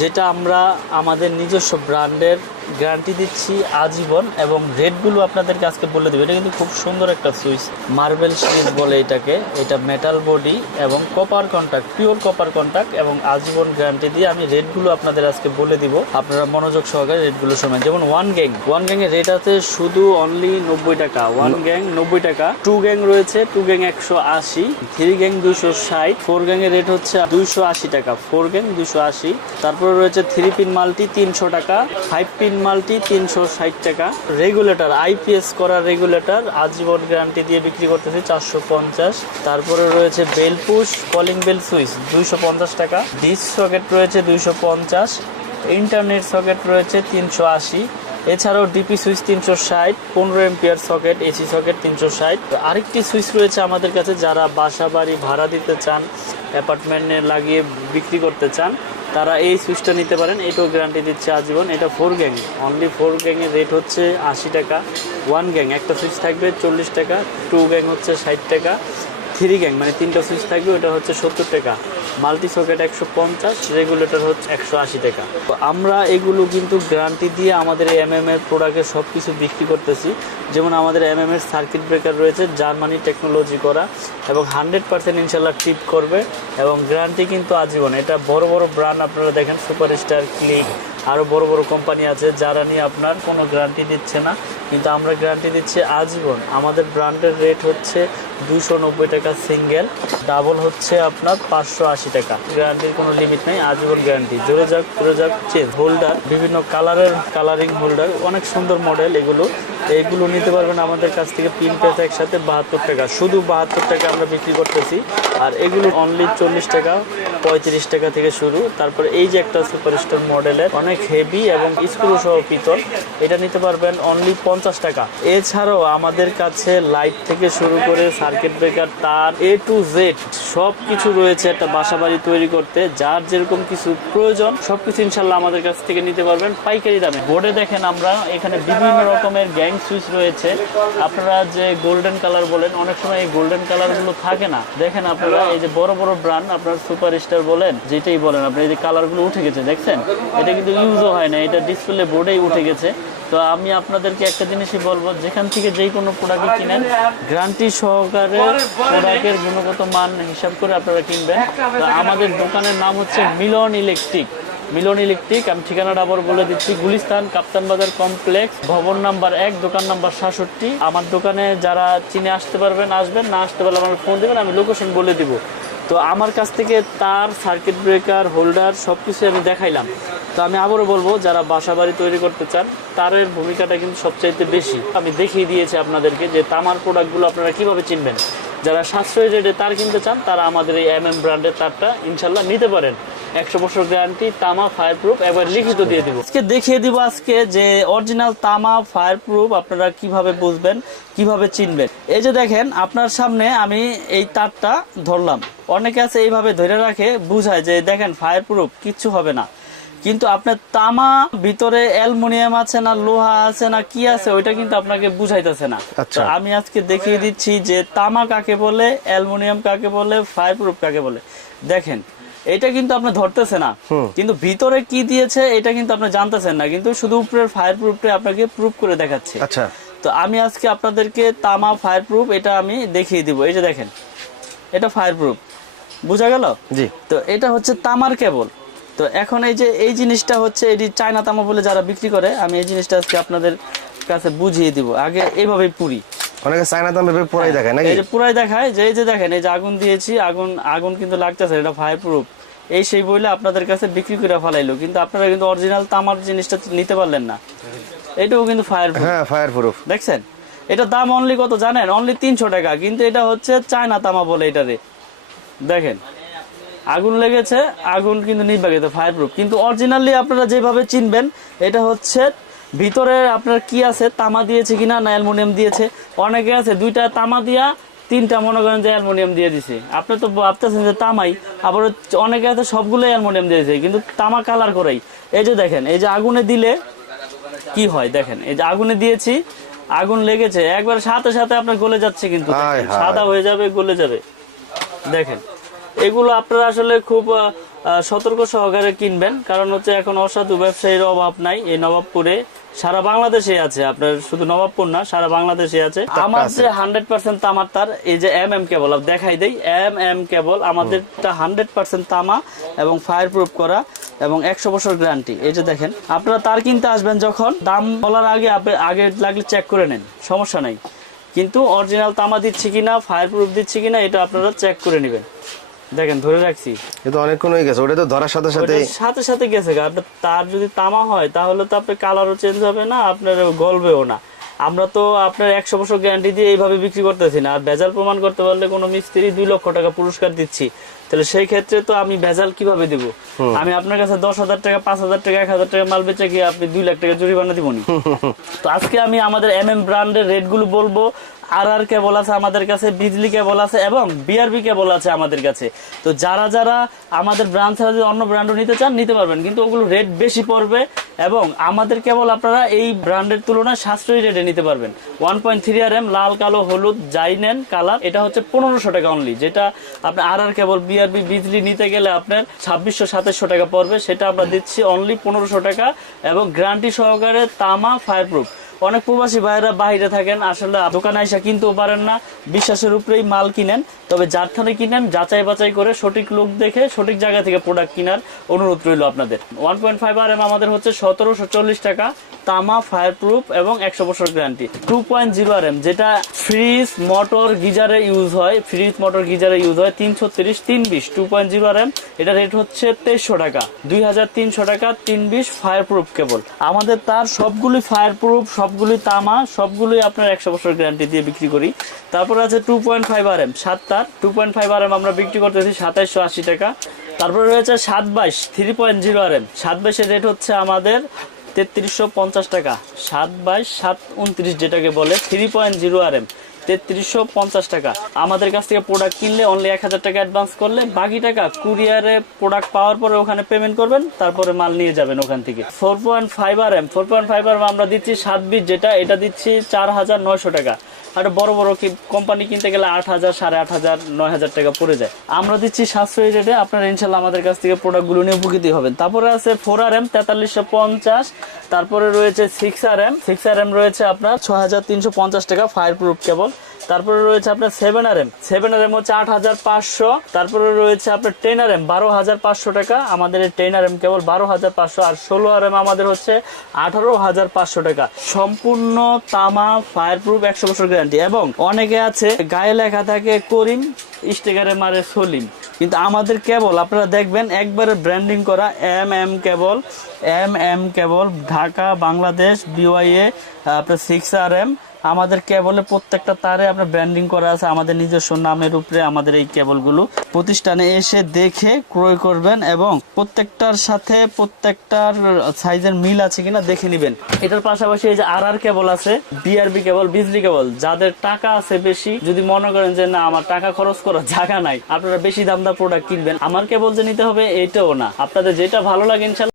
যেটা আমরা আমাদের নিজস্ব ব্র্যান্ডের গ্যারান্টি দিচ্ছি আজীবন, এবং রেটগুলো আপনাদেরকে আজকে বলে দেবো। এটা কিন্তু খুব সুন্দর একটা সুইচ, মার্বেল সিরিজ বলে এটাকে। এটা মেটাল বডি এবং copper contact, pure copper contact, এবং আজীবন গ্যারান্টি দিয়ে আমি রেটগুলো আপনাদের আজকে বলে দিব। আপনারা মনোযোগ সহকারে রেটগুলো শোনেন। যেমন ওয়ান গ্যাং এর রেট আছে শুধু অনলি 90 টাকা, ওয়ান গ্যাং 90 টাকা। টু গ্যাং রয়েছে, two gang 180, three gang 260, four gang এর রেট হচ্ছে 280 টাকা, ফোর গ্যাং 280। তারপরে রয়েছে থ্রি পিন মাল্টি 300 টাকা, ফাইভ পিন মাল্টি 360 টাকা। রেগুলেটর আইপিএস করা রেগুলেটর আজীবন গ্যারান্টি দিয়ে বিক্রি করতেছি 450। তারপরে রয়েছে bell push calling bell switch 250 টাকা। ডিস সকেট রয়েছে 250, ইন্টারনেট সকেট রয়েছে 380। এছাড়াও DP switch 360, 15 ampere socket, AC socket 360। আরেকটি সুইচ রয়েছে আমাদের কাছে, যারা বাসা বাড়ি ভাড়া দিতে চান, অ্যাপার্টমেন্টে লাগিয়ে বিক্রি করতে চান, তারা এই সুইচটা নিতে পারেন। এটাও গ্যারান্টি দিচ্ছে আজীবন। এটা ফোর গ্যাং, অনলি ফোর গ্যাংয়ের রেট হচ্ছে 80 টাকা। ওয়ান গ্যাং একটা সুইচ থাকবে 40 টাকা, টু গ্যাং হচ্ছে 60 টাকা, থ্রি গ্যাং মানে তিনটা সুইচ থাকবে ওটা হচ্ছে 70 টাকা, মাল্টি সকেট 150, রেগুলেটর হচ্ছে 180 টাকা। তো আমরা এগুলো কিন্তু গ্যারান্টি দিয়ে আমাদের এই এমএম এর প্রোডাক্টের সব কিছু বিক্রি করতেছি। যেমন আমাদের এমএম এর সার্কিট ব্রেকার রয়েছে জার্মানি টেকনোলজি করা, এবং 100% ইনশাল্লাহ টিপ করবে, এবং গ্যারান্টি কিন্তু আজীবন। এটা বড় বড় ব্র্যান্ড আপনারা দেখেন, সুপারস্টার, ক্লিক, আরও বড় বড় কোম্পানি আছে যারা নিয়ে আপনার কোনো গ্যারান্টি দিচ্ছে না, কিন্তু আমরা গ্যারান্টি দিচ্ছি আজীবন। আমাদের ব্র্যান্ডের রেট হচ্ছে 290 টাকা সিঙ্গেল, ডাবল হচ্ছে আপনার 580 টাকা। গ্যারান্টির কোনো লিমিট নেই, আজীবন গ্যারান্টি। জোরে যাক চেঞ্জ। হোল্ডার বিভিন্ন কালারের, কালারিং হোল্ডার, অনেক সুন্দর মডেল। এইগুলো নিতে পারবেন আমাদের কাছ থেকে। পিন পেস একসাথে 72 টাকা, শুধু 72 টাকা আমরা বিক্রি করতেছি। আর এগুলো অনলি 40 টাকা, 35 টাকা থেকে শুরু। তারপরে এই যে একটা সুপারস্টার মডেলের অনেক হেভি এবং স্ক্রু সহ পিতল, এটা নিতে পারবেন অনলি 50 টাকা। এছাড়াও আমাদের কাছে লাইট থেকে শুরু করে সার্কিট ব্রেকার, তার এ টু জেড সব কিছু রয়েছে একটা বাসা বাড়ি তৈরি করতে। যার যেরকম কিছু প্রয়োজন সবকিছু ইনশাল্লাহ আমাদের কাছ থেকে নিতে পারবেন পাইকারি দামে। বোর্ডে দেখেন আমরা এখানে বিভিন্ন রকমের গ্যাং সুইচ রয়েছে। আপনারা যে গোল্ডেন কালার বলেন, অনেক সময় এই গোল্ডেন কালার গুলো থাকে না। দেখেন আপনারা এই যে বড় বড় ব্র্যান্ড, আপনার সুপার স্টার বলেন, যেটাই বলেন, আপনি এই যে কালার গুলো উঠে গেছে দেখছেন, এটা কিন্তু ইউজও হয় না, এটা ডিসপ্লে বোর্ডেই উঠে গেছে। তো আমি আপনাদেরকে একটা জিনিসই বলবো, যেখান থেকে যেই কোনো প্রোডাক্ট কিনেন গ্যারান্টি সহকারে প্রোডাক্টের গুণগত মান হিসাব করে আপনারা কিনবেন। তো আমাদের দোকানের নাম হচ্ছে মিলন ইলেকট্রিক। আমি ঠিকানাটা আবার বলে দিচ্ছি, গুলিস্তান কাপ্তান বাজার কমপ্লেক্স, ভবন নাম্বার 1, দোকান নাম্বার 67। আমার দোকানে যারা চিনে আসতে পারবেন আসবেন, না আসতে পারলে আমার ফোন দেবেন, আমি লোকেশন বলে দিব। তো আমার কাছ থেকে তার, সার্কিট ব্রেকার, হোল্ডার সবকিছু আমি দেখাইলাম। তো আমি আবারও বলবো, যারা বাসা বাড়ি তৈরি করতে চান তারের ভূমিকাটা কিন্তু সবচাইতে বেশি। আমি দেখিয়ে দিয়েছি আপনাদেরকে যে তামার প্রোডাক্টগুলো আপনারা কিভাবে চিনবেন। যারা সাশ্রয়ী রেটে তার কিনতে চান তারা আমাদের এই এমএম ব্র্যান্ডের তারটা ইনশাল্লাহ নিতে পারেন। 100 বছর গ্যারান্টি, তামা ফায়ার প্রুফ, একবার লিখিত দিয়ে দিব। আজকে দেখিয়ে দিব আজকে যে অরিজিনাল তামা ফায়ার প্রুফ আপনারা কিভাবে বুঝবেন, কিভাবে চিনবেন। এই যে দেখেন আপনার সামনে আমি এই তারটা ধরলাম। অনেকে আছে এইভাবে ধরে রাখে, বুঝায় যে দেখেন ফায়ার প্রুফ, কিচ্ছু হবে না। কিন্তু আপনার তামা ভিতরে অ্যালুমিনিয়াম আছে না লোহা আছে না কি আছে, ওইটা কিন্তু আপনাকে বুঝাইতেছে না। তো আমি আজকে দেখিয়ে দিচ্ছি যে তামা কাকে বলে, অ্যালুমিনিয়াম কাকে বলে, ফায়ার প্রুফ কাকে বলে। দেখেন এটা কিন্তু আপনি ধরতেছে না, কিন্তু ভিতরে কি দিয়েছে এটা কিন্তু আপনি জানতেছেন না, কিন্তু শুধু উপরের ফায়ার প্রুফটা আপনাকে প্রুফ করে দেখাচ্ছে। আচ্ছা, তো আমি আজকে আপনাদেরকে তামা ফায়ার প্রুফ এটা আমি দেখিয়ে দিব। এই যে দেখেন, এটা ফায়ার প্রুফ, বুঝা গেল? জি। তো এটা হচ্ছে তামার কেবল। তো এখন এই যে এই জিনিসটা হচ্ছে এটি চায়না তামা বলে যারা বিক্রি করে, আমি এই জিনিসটা আজকে আপনাদের কাছে বুঝিয়ে দিব। আগে এইভাবেই পুরি, অনেকে চায়না তামা পুরাই দেখায় নাকি? এই যে পুরাই দেখায়, যে এই যে দেখেন এই যে আগুন দিয়েছি, আগুন কিন্তু লাগতেছে, এটা ফায়ার প্রুফ। এই সেই বইলে আপনাদের কাছে বিক্রি করে ফেলাইলো, কিন্তু আপনারা কিন্তু অরিজিনাল তামার জিনিসটা নিতে পারলেন না। এটাও কিন্তু ফায়ার প্রুফ। হ্যাঁ, ফায়ার প্রুফ। দেখছেন এটা দাম অনলি কত জানেন? অনলি 300 টাকা, কিন্তু এটা হচ্ছে চায়না তামা বলে এটারে। দেখেন আগুন লেগেছে, আগুন কিন্তু নিভাগে, তো ফায়ার প্রুফ। কিন্তু অরিজিনালি আপনারা যেভাবে চিনবেন, এটা হচ্ছে ভিতরে আপনার কি আছে, তামা দিয়েছে কিনা না অ্যালুমিনিয়াম দিয়েছে। অনেকে আছে দুইটা তামা দিয়া তিনটা মনে করেন যে অ্যালুমিনিয়াম দিয়ে দিছে, আপনি তো ভাবতেছেন যে তামাই, আবার অনেকে আছে সবগুলোই অ্যালুমিনিয়াম দিয়েছে, কিন্তু তামা কালার করেই। এই যে দেখেন, এই যে আগুনে দিলে কি হয় দেখেন, এই যে আগুনে দিয়েছি, আগুন লেগেছে, একবার সাথে সাথে আপনার গলে যাচ্ছে, কিন্তু সাদা হয়ে যাবে, গলে যাবে। দেখেন এগুলো আপনারা আসলে খুব সতর্ক সহকারে কিনবেন, কারণ হচ্ছে এখন অসাধু ব্যবসায়ীর অভাব নাই এই নবাবপুরে, সারা বাংলাদেশে আছে, আপনার শুধু নবাবপুর না সারা বাংলাদেশে আছে। আমার যে 100% তামার তার, এই যে এম কেবল দেখাই দেই, এম কেবল আমাদেরটা 100% তামা এবং ফায়ার প্রুফ করা এবং 100 বছর গ্যারান্টি। এই যে দেখেন, আপনারা তার কিনতে আসবেন যখন, দাম বলার আগে আগে লাগলে চেক করে নেন, সমস্যা নাই, কিন্তু অরিজিনাল তামা দিচ্ছি কিনা, ফায়ার প্রুফ দিচ্ছি কিনা এটা আপনারা চেক করে নেবেন। দেখেন ধরে রাখছি, এটা অনেকক্ষণ হয়ে গেছে, ওটা তো ধরার সাথে সাথে গেছে। আপনার তার যদি তামা হয় তাহলে তো আপনার কালারও চেঞ্জ হবে না, আপনার গলবেও না। আমরা তো আপনার 100 বছর গ্যারান্টি দিয়ে এইভাবে বিক্রি করতেছি না। আর ভেজাল প্রমাণ করতে পারলে কোনো মিস্ত্রি 2 লক্ষ টাকা পুরস্কার দিচ্ছি, তাহলে সেই ক্ষেত্রে তো আমি ভেজাল কিভাবে দিব? আমি আপনার কাছে 10,000 টাকা, 5,000 টাকা, 1,000 টাকা মাল বেচে গিয়ে আপনি 2 লাখ টাকা জরিমানা দিবনি। তো আজকে আমি আমাদের ব্র্যান্ডের রেট গুলো বলবো। আর কেবল আছে আমাদের কাছে, বিজলি কেবল আছে এবং বিআরবি কেবল আছে আমাদের কাছে। তো যারা যারা আমাদের ব্র্যান্ড ছাড়া যদি অন্য ব্র্যান্ডও নিতে চান নিতে পারবেন, কিন্তু ওগুলো রেট বেশি পড়বে এবং আমাদের কেবল আপনারা এই ব্র্যান্ডের তুলনায় সাশ্রয়ী রেটে নিতে পারবেন। 1.3 RM লাল কালো হলুদ যাই নেন কালার, এটা হচ্ছে 1500 টাকা অনলি। যেটা আপনি আর কেবল বিআরবি বিজলি নিতে গেলে আপনার 2600-2700 টাকা পড়বে, সেটা আমরা দিচ্ছি অনলি 1500 টাকা এবং গ্যারান্টি সহকারে তামা ফায়ার প্রুফ। অনেক প্রবাসী ভাইয়েরা বাইরে থাকেন, আসলে দোকানে এসে কিনতেও পারেন না, বিশ্বাসের উপরেই মাল কিনেন। তবে যার থানে কিনেন যাচাই বাছাই করে সঠিক লোক দেখে সঠিক জায়গা থেকে প্রোডাক্ট কেনার অনুরোধ রইল আপনাদের। 1.5 RM আমাদের হচ্ছে 1740 টাকা, তামা ফায়ার প্রুফ এবং 100 বছর গ্যারান্টি। 2.0 RM যেটা ফ্রিজ মোটর গিজারে ইউজ হয়, 330 320 2.0 RM, এটা রেট হচ্ছে 2300 টাকা, 2300 টাকা 320 ফায়ার প্রুফ কেবল। আমাদের তার সবগুলি ফায়ার প্রুফ, সবগুলি তামা, সবগুলোই আপনার 100 বছর গ্যারান্টি দিয়ে বিক্রি করি। তারপরে আছে 2.5 RM 7 তার, 2.5 RM আমরা বিক্রি করতেছি 2780 টাকা। তারপরে রয়েছে 722 3.0 RM, 722 এর রেট হচ্ছে আমাদের 3350 টাকা, 722 729 যেটাকে বলে 3.0 RM 3350 টাকা। আমাদের কাছ থেকে প্রোডাক্ট কিনলে অনলি 1000 টাকা অ্যাডভান্স করলে বাকি টাকা কুরিয়ারে প্রোডাক্ট পাওয়ার পরে ওখানে পেমেন্ট করবেন, তারপরে মাল নিয়ে যাবেন ওখান থেকে। 4.5 RM আমরা দিচ্ছি 720, যেটা এটা দিচ্ছি 4900 টাকা। আর বড় বড় কোম্পানি কিনতে গেলে 8000 8500 9000 টাকা পড়ে যায়। আমরা দিচ্ছি সাশ্রয়ী রেটে, আপনারা ইনশাল্লাহ আমাদের কাছ থেকে প্রোডাক্টগুলো নিয়ে উপকৃত হবেন। তারপরে আছে 4 RM 4350, তারপরে রয়েছে 6 RM রয়েছে আপনার 6350 টাকা ফায়ার প্রুফ কেবল। তারপরে রয়েছে আপনার 7 RM হচ্ছে 8500। তারপরে রয়েছে আপনার 10 RM 12500 টাকা, আমাদের এই 10 RM কেবল 12500। আর 16 RM আমাদের হচ্ছে 18500 টাকা, সম্পূর্ণ তামা ফায়ার প্রুফ 100 বছর গ্যারান্টি। এবং অনেকে আছে গায়ে লেখা থাকে করিম, স্টিকারে মারে সলিম, কিন্তু আমাদের কেবল আপনারা দেখবেন একবারে ব্র্যান্ডিং করা M cable, Dhaka Bangladesh BYA আপনার 6 RM। আমাদের কেবলে প্রত্যেকটা তারে আপনার ব্র্যান্ডিং করা আছে আমাদের নিজস্ব নামের উপরে। আমাদের এই কেবলগুলো প্রতিষ্ঠানে এসে দেখে ক্রয় করবেন এবং প্রত্যেকটার সাথে প্রত্যেকটার সাইজের মিল আছে কিনা দেখে নেবেন। এটার পাশাপাশি এই যে আর কেবল আছে, বিআরবি কেবল, বিজলি কেবল। যাদের টাকা আছে বেশি, যদি মনে করেন যে না আমার টাকা খরচ করার জায়গা নাই, আপনারা বেশি দামদার প্রোডাক্ট কিনবেন, আমার কেবল যে নিতে হবে এইটাও না, আপনাদের যেটা ভালো লাগে ইনশাল্লাহ